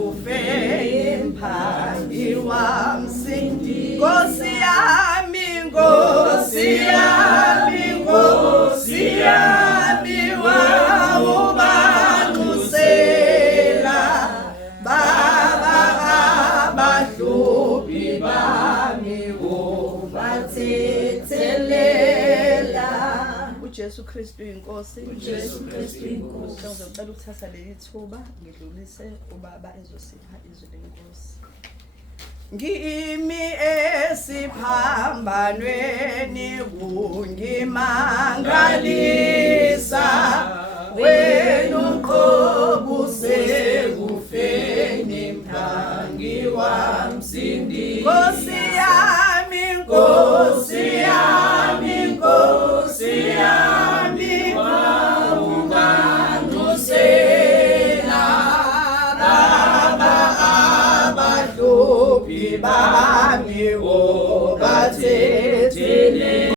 sekufeye mphangi wamsindi Nkosi yami Nkosi yami Nkosi yami wawubanxusela baba abahlubi bami ubathethelela uJesu Kristu inkosi uJesu Kristu inkosi ngizocela ukuthatha leli thuba ngidlulise ubaba ezosipha izwi lenkosi Ngimi esiphambanweni kungimangalisa wena uqobo sekufeni mphangi wamsindi Nkosi yami Nkosi yami Nkosi yami wawubanxusela baba abahlubi baba